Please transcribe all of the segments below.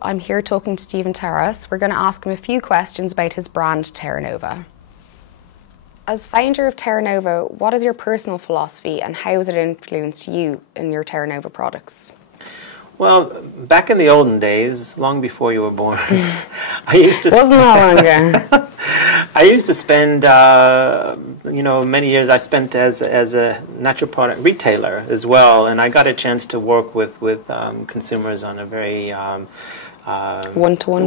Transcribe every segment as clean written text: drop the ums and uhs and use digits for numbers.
I'm here talking to Stephen Terrass. We're going to ask him a few questions about his brand Terra Nova. As founder of Terra Nova, what is your personal philosophy and how has it influenced you in your Terra Nova products? Well, back in the olden days, long before you were born, I used to Wasn't that long ago? I used to spend, many years I spent as a natural product retailer as well, and I got a chance to work with consumers on a very one-to-one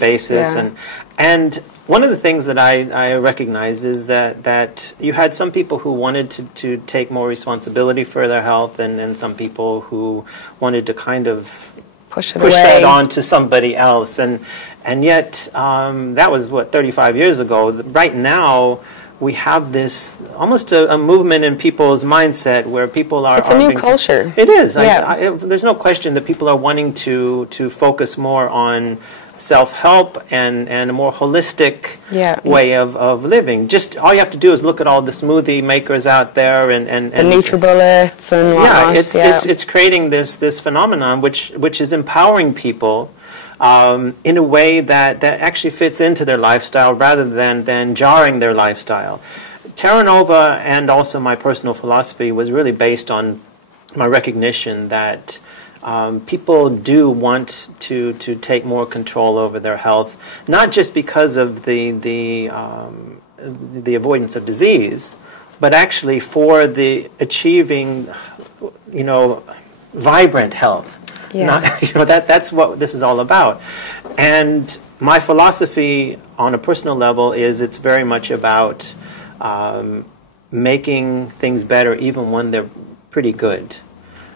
basis. Yeah. And one of the things that I recognized is that you had some people who wanted to take more responsibility for their health, and some people who wanted to kind of push that on to somebody else. And yet, that was, 35 years ago. Right now, we have this almost a movement in people's mindset where people are... It's a new culture. It is. Yeah. There's no question that people are wanting to focus more on self-help and a more holistic way of living. Just all you have to do is look at all the smoothie makers out there and the NutriBullets and whatnot. It's creating this phenomenon which is empowering people in a way that actually fits into their lifestyle rather than jarring their lifestyle. Terra Nova and also my personal philosophy was really based on my recognition that people do want to take more control over their health, not just because of the avoidance of disease, but actually for the achieving, vibrant health. Yeah. That's what this is all about. And my philosophy on a personal level is it's very much about making things better even when they're pretty good.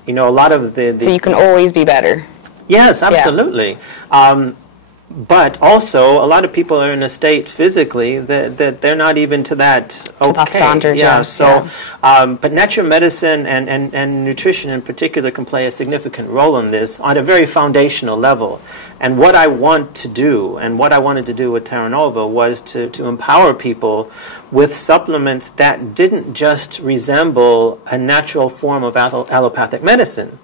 A lot of the so you can always be better. Yes, absolutely. Yeah. But also, a lot of people are in a state physically that they're not even to that standard. Yeah. So, but natural medicine and nutrition in particular can play a significant role in this on a very foundational level. And what I want to do, and what I wanted to do with Terra Nova, was to empower people with supplements that didn't just resemble a natural form of allopathic medicine.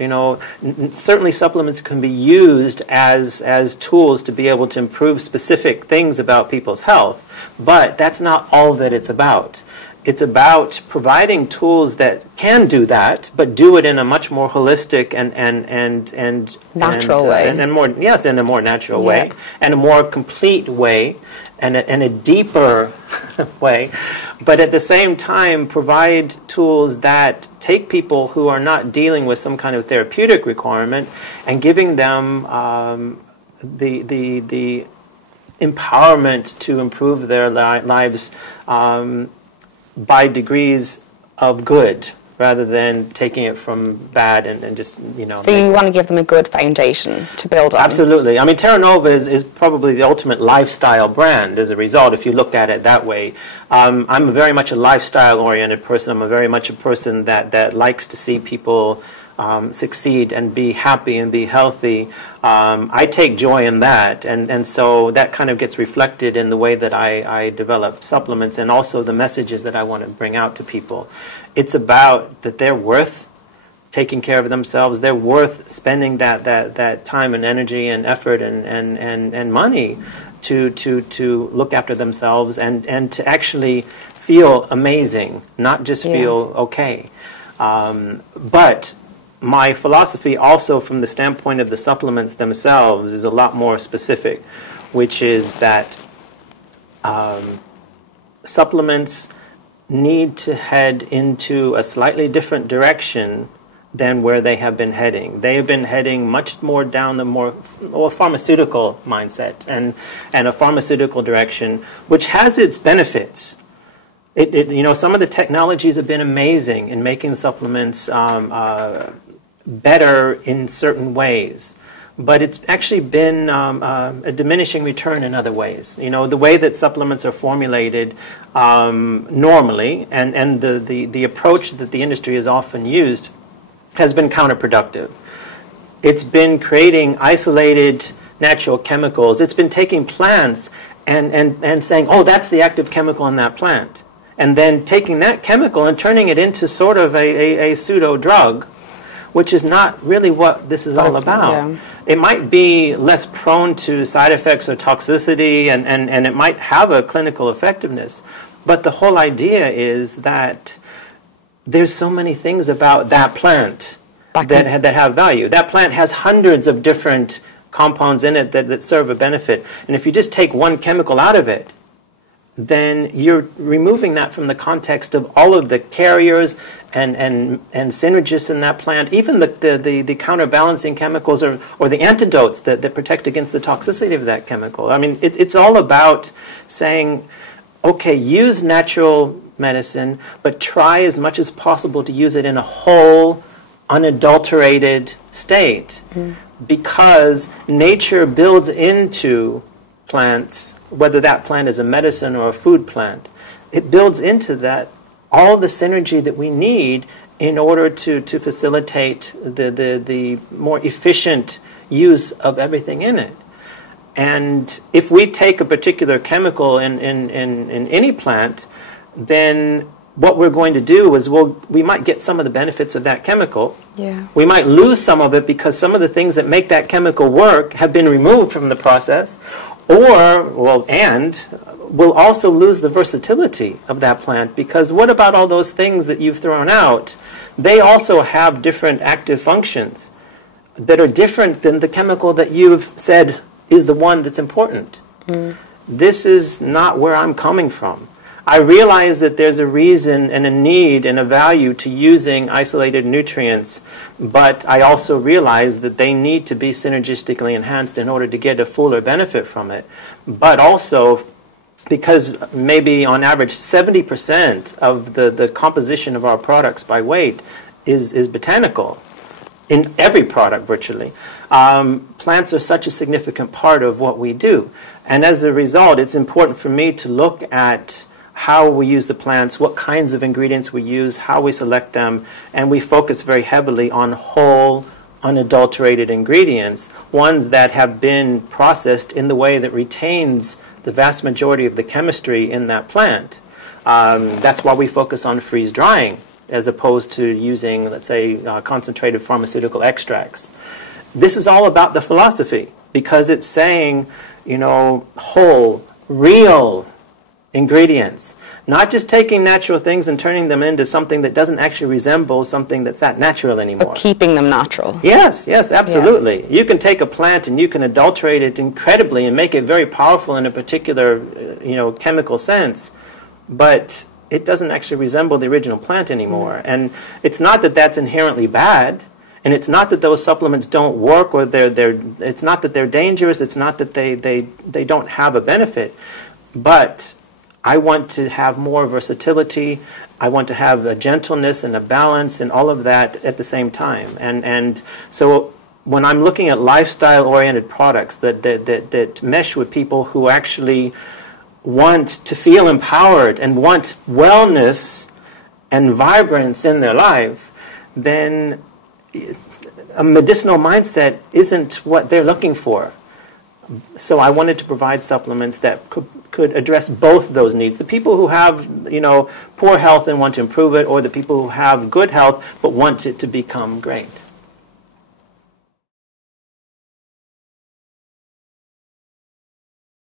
Certainly supplements can be used as tools to be able to improve specific things about people's health, but that's not all that it's about. It's about providing tools that can do that, but do it in a much more holistic and natural way, in a more natural way, and a more complete way, and a deeper way, but at the same time provide tools that take people who are not dealing with some kind of therapeutic requirement and giving them the empowerment to improve their lives by degrees of good, rather than taking it from bad and just, So you want to give them a good foundation to build on. Absolutely. I mean, Terra Nova is probably the ultimate lifestyle brand as a result, if you look at it that way. I'm very much a lifestyle-oriented person. I'm very much a person that likes to see people succeed and be happy and be healthy. I take joy in that, and so that kind of gets reflected in the way that I develop supplements and also the messages that I want to bring out to people. It's about that they're worth taking care of themselves. They're worth spending that time and energy and effort and money to look after themselves and to actually feel amazing, not just feel okay. But my philosophy also from the standpoint of the supplements themselves is a lot more specific, which is that supplements need to head into a slightly different direction than where they have been heading. They have been heading much more down the more pharmaceutical mindset and a pharmaceutical direction, which has its benefits. Some of the technologies have been amazing in making supplements better in certain ways, but it's actually been a diminishing return in other ways. The way that supplements are formulated normally and the approach that the industry has often used has been counterproductive. It's been creating isolated natural chemicals. It's been taking plants and saying, oh, that's the active chemical in that plant, and then taking that chemical and turning it into sort of a pseudo drug, which is not really what this is all about. Yeah. It might be less prone to side effects or toxicity, and it might have a clinical effectiveness. But the whole idea is that there's so many things about that plant that have value. That plant has hundreds of different compounds in it that serve a benefit. And if you just take one chemical out of it, then you're removing that from the context of all of the carriers and synergists in that plant, even the counterbalancing chemicals or the antidotes that protect against the toxicity of that chemical. I mean, it's all about saying, okay, use natural medicine, but try as much as possible to use it in a whole, unadulterated state. Because nature builds into plants, whether that plant is a medicine or a food plant, it builds into that all the synergy that we need in order to facilitate the more efficient use of everything in it. And if we take a particular chemical in any plant, then what we're going to do is we might get some of the benefits of that chemical. Yeah. We might lose some of it because some of the things that make that chemical work have been removed from the process, and we'll also lose the versatility of that plant, because what about all those things that you've thrown out? They also have different active functions that are different than the chemical that you've said is the one that's important. This is not where I'm coming from. I realize that there's a reason and a need and a value to using isolated nutrients, but I also realize that they need to be synergistically enhanced in order to get a fuller benefit from it. But also, because maybe on average 70% of the composition of our products by weight is botanical, in every product virtually. Plants are such a significant part of what we do. And as a result, it's important for me to look at how we use the plants, what kinds of ingredients we use, how we select them, and we focus very heavily on whole, unadulterated ingredients, ones that have been processed in the way that retains the vast majority of the chemistry in that plant. That's why we focus on freeze drying, as opposed to using, let's say, concentrated pharmaceutical extracts. This is all about the philosophy, because it's saying, you know, whole, real ingredients, not just taking natural things and turning them into something that doesn't actually resemble something that's not natural anymore. But keeping them natural. Yes, yes, absolutely. Yeah. You can take a plant and you can adulterate it incredibly and make it very powerful in a particular, chemical sense, but it doesn't actually resemble the original plant anymore. And it's not that that's inherently bad, and it's not that those supplements don't work, or it's not that they're dangerous, it's not that they don't have a benefit, but I want to have more versatility. I want to have a gentleness and a balance and all of that at the same time. And so when I'm looking at lifestyle-oriented products that mesh with people who actually want to feel empowered and want wellness and vibrance in their life, then a medicinal mindset isn't what they're looking for. So I wanted to provide supplements that could address both those needs. The people who have, poor health and want to improve it, or the people who have good health but want it to become great.